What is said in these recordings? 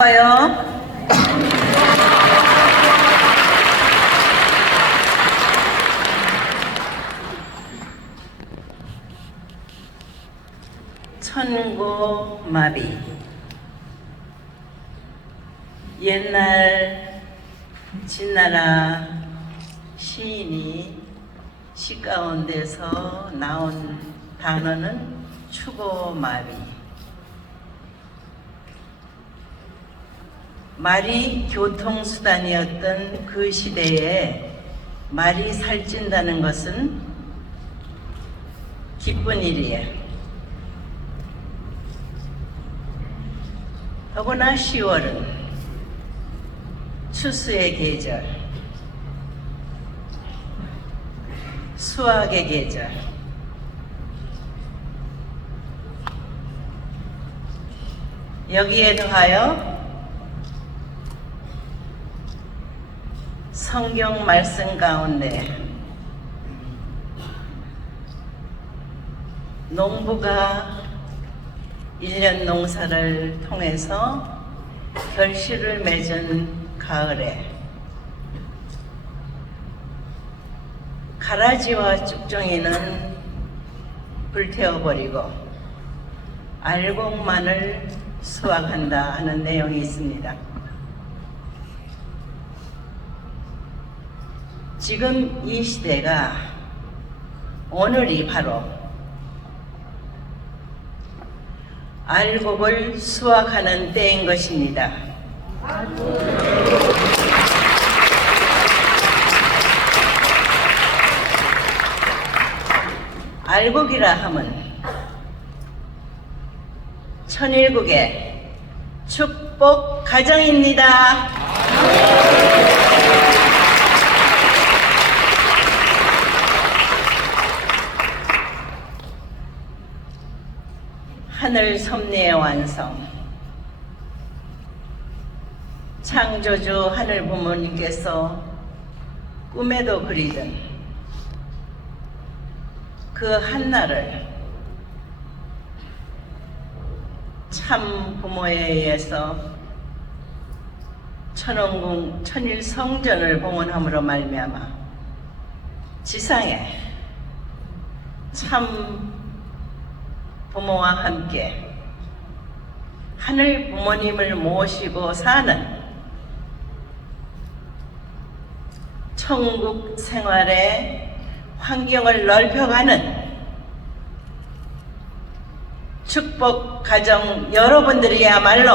좋아요. 천고마비 옛날 진나라 시인이 시 가운데서 나온 단어는 추고마비 말이 교통수단이었던 그 시대에 말이 살찐다는 것은 기쁜 일이에요. 더구나 10월은 추수의 계절, 수확의 계절, 여기에 더하여 성경 말씀 가운데 농부가 일년 농사를 통해서 결실을 맺은 가을에 가라지와 쭉정이는 불태워버리고 알곡만을 수확한다 하는 내용이 있습니다. 지금 이 시대가 오늘이 바로 알곡을 수확하는 때인 것입니다. 알곡이라 함은 천일국의 축복 가정입니다. 하늘 섭리의 완성. 창조주 하늘 부모님께서 꿈에도 그리던 그 한날을 참 부모에 의해서 천원궁 천일 성전을 봉헌함으로 말미암아 지상에 참 부모와 함께 하늘 부모님을 모시고 사는 천국 생활의 환경을 넓혀가는 축복 가정 여러분들이야말로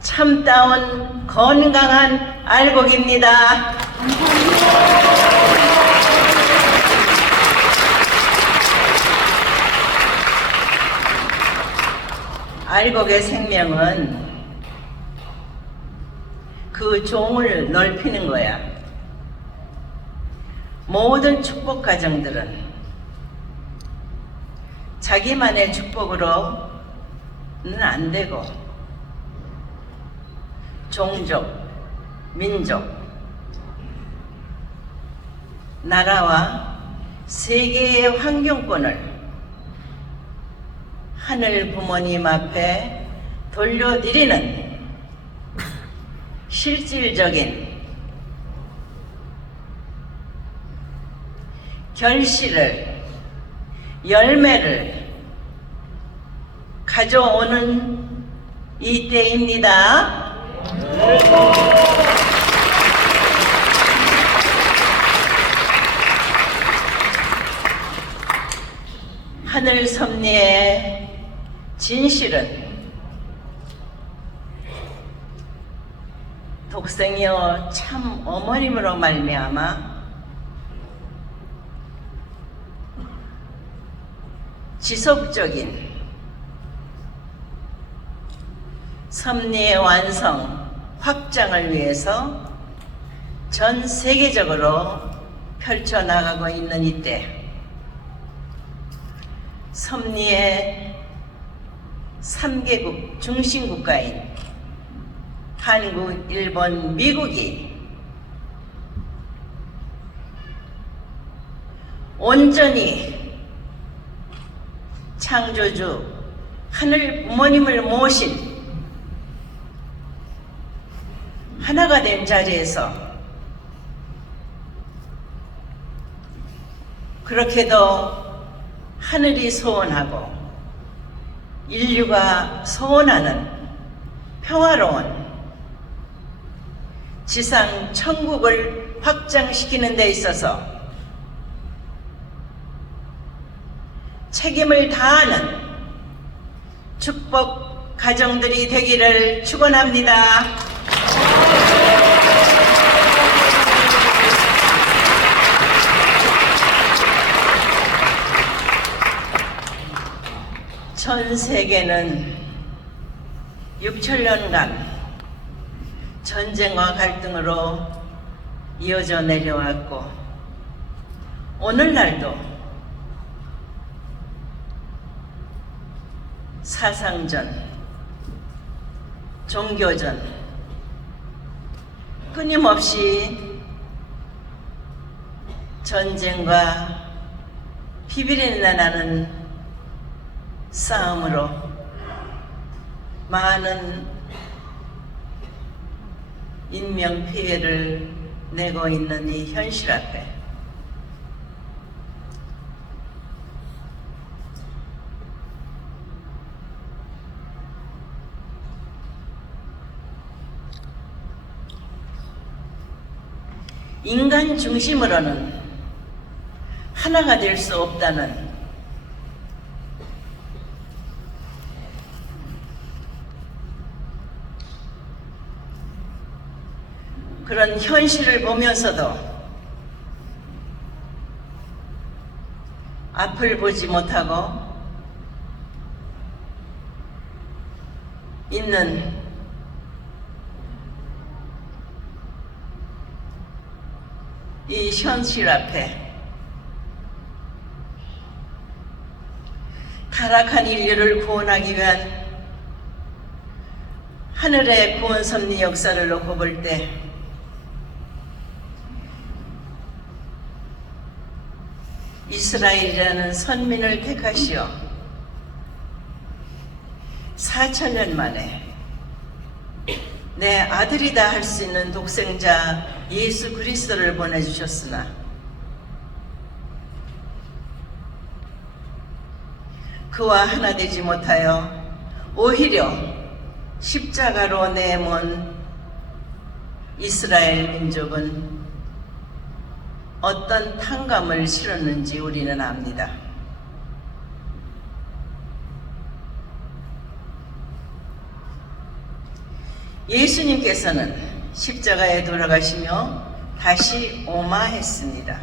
참다운 건강한 알곡입니다. 알곡의 생명은 그 종을 넓히는 거야. 모든 축복 가정들은 자기만의 축복으로는 안 되고 종족, 민족, 나라와 세계의 환경권을 하늘 부모님 앞에 돌려드리는 실질적인 결실을 열매를 가져오는 이때입니다. 하늘 섭리의 진실은 독생이여 참 어머님으로 말미암아 지속적인 섭리의 완성 확장을 위해서 전 세계적으로 펼쳐나가고 있는 이때 섭리의 3개국 중심 국가인 한국, 일본, 미국이 온전히 창조주 하늘 부모님을 모신 하나가 된 자리에서 그렇게도 하늘이 소원하고 인류가 소원하는 평화로운 지상 천국을 확장시키는 데 있어서 책임을 다하는 축복 가정들이 되기를 축원합니다. 전 세계는 6천 년간 전쟁과 갈등으로 이어져 내려왔고 오늘날도 사상전, 종교전 끊임없이 전쟁과 피비린내 나는 싸움으로 많은 인명 피해를 내고 있는 이 현실 앞에 인간 중심으로는 하나가 될 수 없다는 그런 현실을 보면서도 앞을 보지 못하고 있는 이 현실 앞에 타락한 인류를 구원하기 위한 하늘의 구원 섭리 역사를 놓고 볼때 이스라엘이라는 선민을 택하시어 4천년 만에 내 아들이다 할 수 있는 독생자 예수 그리스도를 보내주셨으나 그와 하나 되지 못하여 오히려 십자가로 내몬 이스라엘 민족은 어떤 탕감을 치렀는지 우리는 압니다. 예수님께서는 십자가에 돌아가시며 다시 오마했습니다.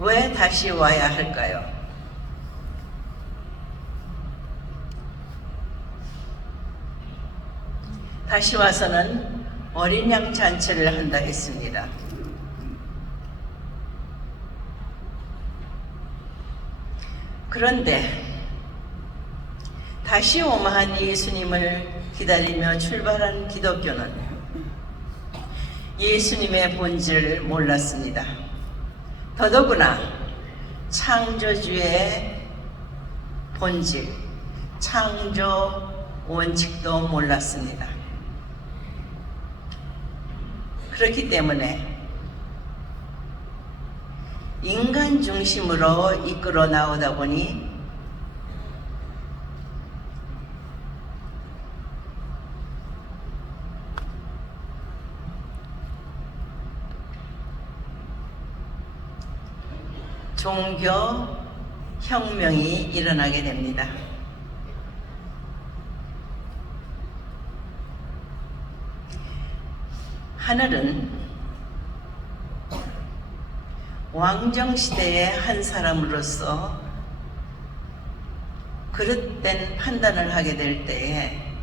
왜 다시 와야 할까요? 다시 와서는 어린 양 잔치를 한다 했습니다. 그런데 다시 오마한 예수님을 기다리며 출발한 기독교는 예수님의 본질을 몰랐습니다. 더더구나 창조주의 본질, 창조 원칙도 몰랐습니다. 그렇기 때문에 인간 중심으로 이끌어 나오다 보니 종교 혁명이 일어나게 됩니다. 하늘은 왕정 시대의 한 사람으로서 그릇된 판단을 하게 될 때에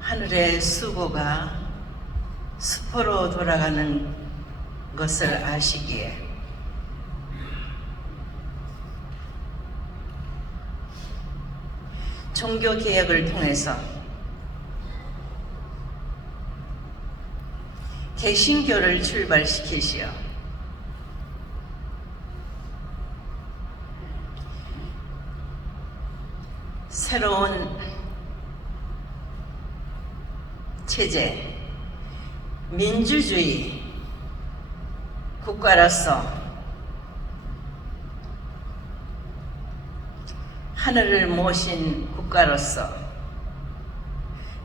하늘의 수고가 수포로 돌아가는 것을 아시기에 종교 개혁을 통해서 개신교를 출발시키시어 새로운 체제, 민주주의 국가로서 하늘을 모신 국가로서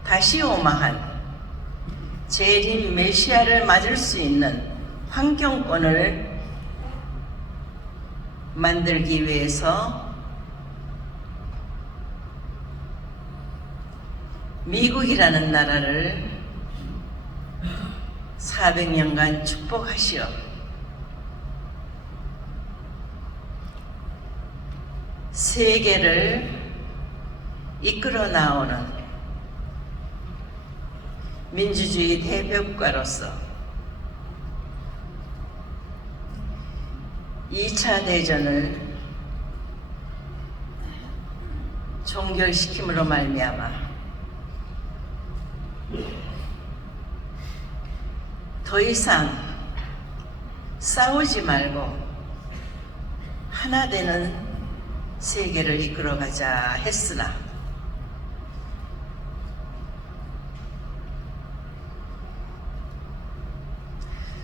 다시 오마한 재림 메시아를 맞을 수 있는 환경권을 만들기 위해서 미국이라는 나라를 400년간 축복하시어. 세계를 이끌어 나오는 민주주의 대표국가로서 2차 대전을 종결시킴으로 말미암아 더 이상 싸우지 말고 하나 되는 세계를 이끌어가자 했으나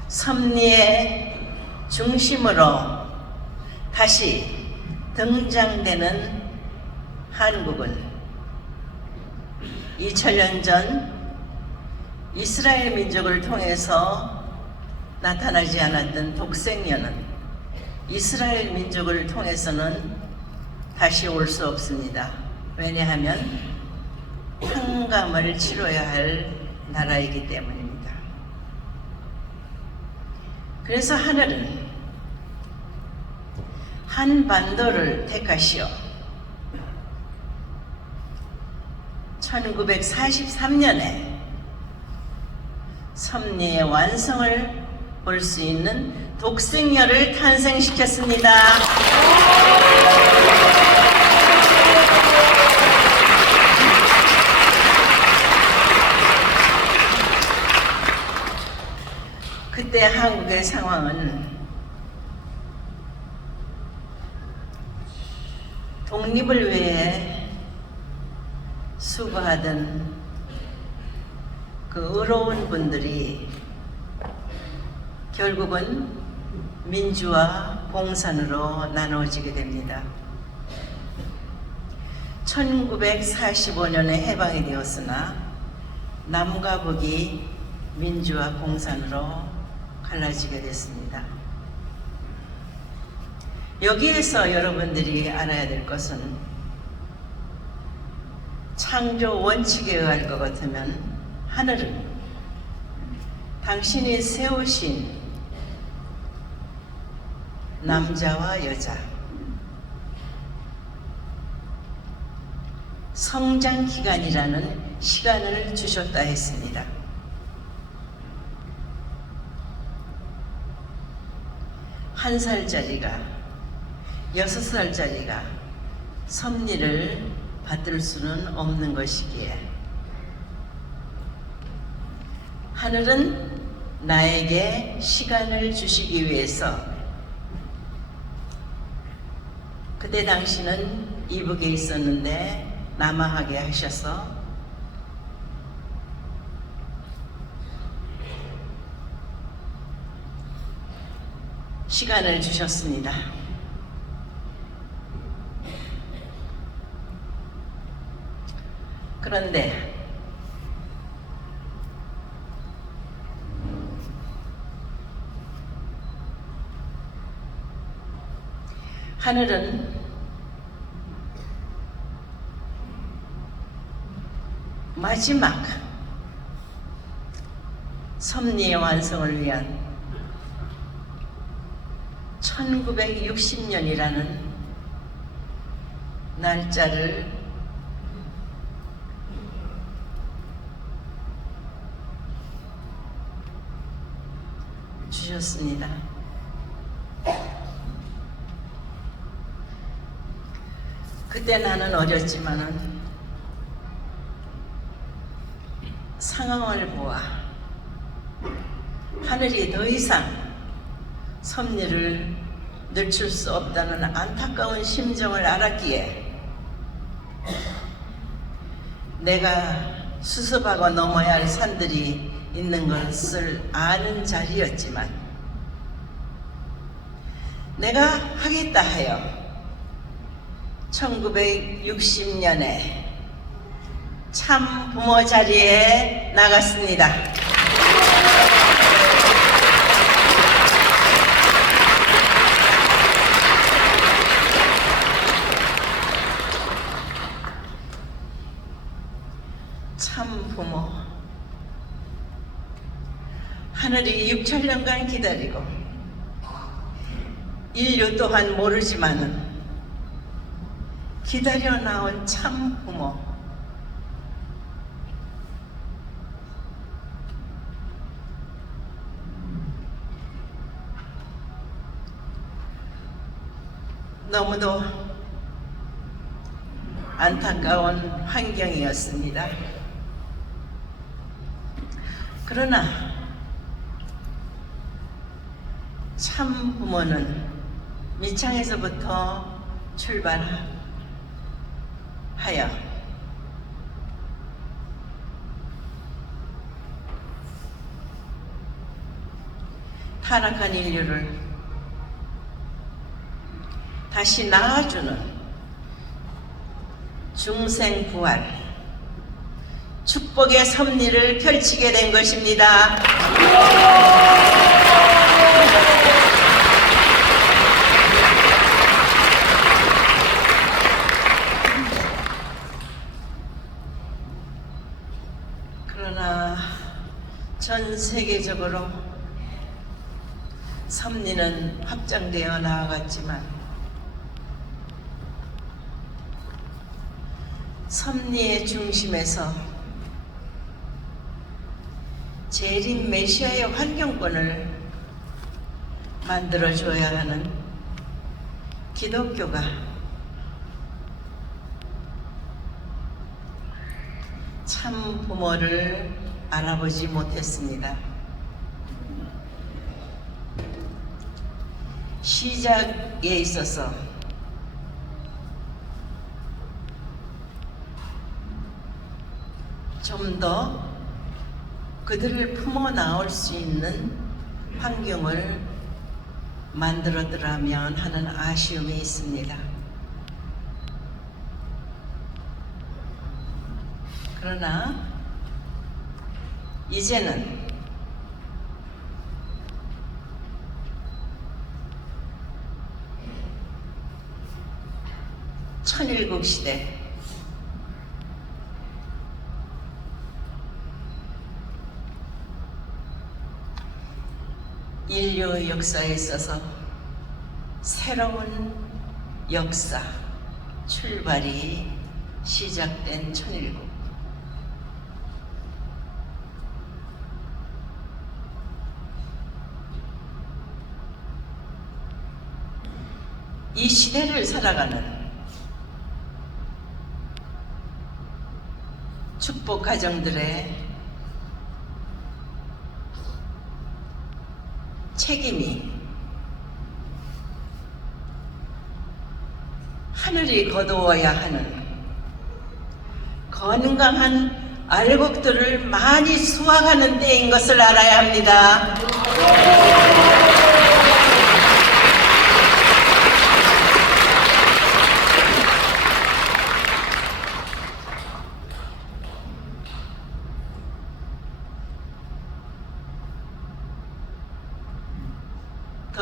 섭리의 중심으로 다시 등장되는 한국은 2000년 전 이스라엘 민족을 통해서 나타나지 않았던 독생녀는 이스라엘 민족을 통해서는 다시 올 수 없습니다. 왜냐하면 한감을 치러야 할 나라이기 때문입니다. 그래서 하늘은 한반도를 택하시어 1943년에 섭리의 완성을 볼 수 있는 독생녀를 탄생시켰습니다. 그때 한국의 상황은 독립을 위해 수고하던 그 의로운 분들이 결국은 민주화 봉산으로 나누어지게 됩니다. 1945년에 해방이 되었으나 남과 북이 민주화 봉산으로 갈라지게 됐습니다. 여기에서 여러분들이 알아야 될 것은 창조 원칙에 의할 것 같으면 하늘은 당신이 세우신 남자와 여자 성장 기간이라는 시간을 주셨다 했습니다. 한 살짜리가 여섯 살짜리가 섭리를 받들 수는 없는 것이기에 하늘은 나에게 시간을 주시기 위해서 그때 당신은 이북에 있었는데 남아하게 하셔서 시간을 주셨습니다. 그런데 하늘은 마지막 섭리의 완성을 위한 1960년이라는 날짜를 주셨습니다. 그때 나는 어렸지만은 상황을 보아 하늘이 더 이상 섭리를 늦출 수 없다는 안타까운 심정을 알았기에 내가 수습하고 넘어야 할 산들이 있는 것을 아는 자리였지만 내가 하겠다 하여 1960년에 참 부모 자리에 나갔습니다. 참 부모 하늘이 6천년간 기다리고 인류 또한 모르지만은 기다려 나온 참 부모 너무도 안타까운 환경이었습니다. 그러나 참 부모는 미창에서부터 출발하여 타락한 인류를 다시 낳아주는 중생 부활 축복의 섭리를 펼치게 된 것입니다. 그러나 전 세계적으로 섭리는 확장되어 나아갔지만 섭리의 중심에서 재림 메시아의 환경권을 만들어줘야 하는 기독교가 참 부모를 알아보지 못했습니다. 시작에 있어서 좀 더 그들을 품어 나올 수 있는 환경을 만들어더라면 하는 아쉬움이 있습니다. 그러나 이제는 천일국 시대. 인류 역사에 있어서 새로운 역사 출발이 시작된 천일국 이 시대를 살아가는 축복 가정들의 책임이 하늘이 거두어야 하는 건강한 알곡들을 많이 수확하는 때인 것을 알아야 합니다.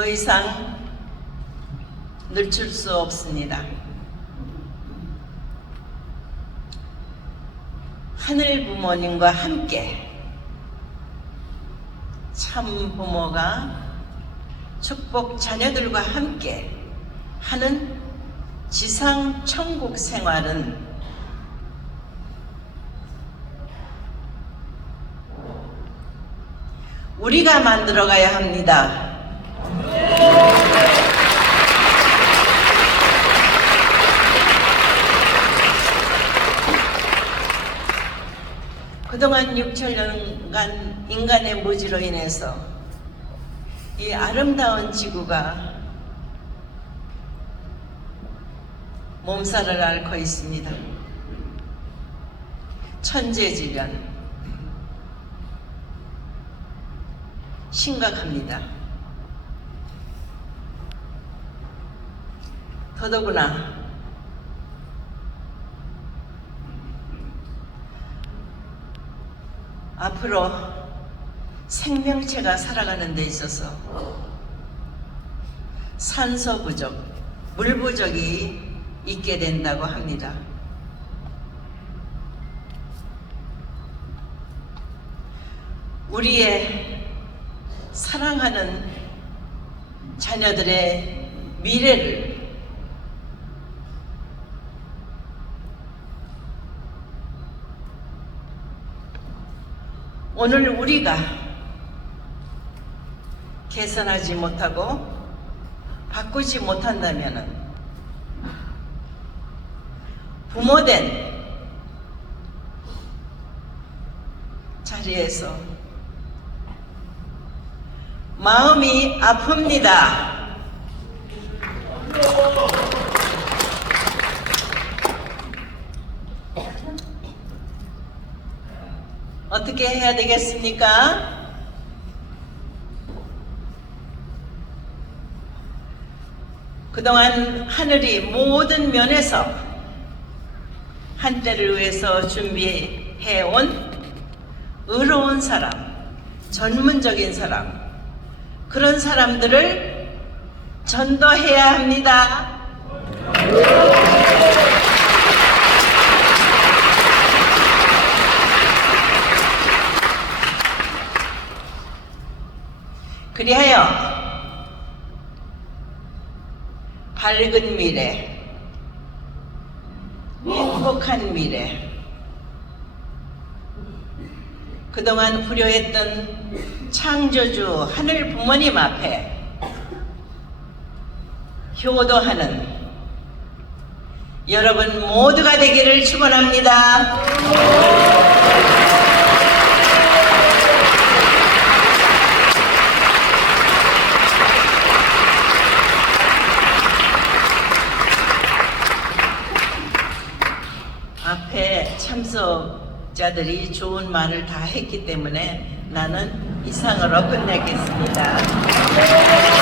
더 이상 늦출 수 없습니다. 하늘 부모님과 함께 참 부모가 축복 자녀들과 함께 하는 지상 천국 생활은 우리가 만들어 가야 합니다. 그동안 6천년간 인간의 무지로 인해서 이 아름다운 지구가 몸살을 앓고 있습니다. 천재지변 심각합니다. 더더구나 앞으로 생명체가 살아가는 데 있어서 산소 부족, 물 부족이 있게 된다고 합니다. 우리의 사랑하는 자녀들의 미래를 오늘 우리가 개선하지 못하고 바꾸지 못한다면 부모된 자리에서 마음이 아픕니다. 어떻게 해야 되겠습니까? 그동안 하늘이 모든 면에서 한때를 위해서 준비해온 의로운 사람, 전문적인 사람, 그런 사람들을 전도해야 합니다. 그리하여 밝은 미래, 행복한 미래, 그동안 불효했던 창조주 하늘 부모님 앞에 효도하는 여러분 모두가 되기를 축원합니다. 앞에 참석 자들이 좋은 말을 다 했기 때문에 나는 이상으로 끝내겠습니다.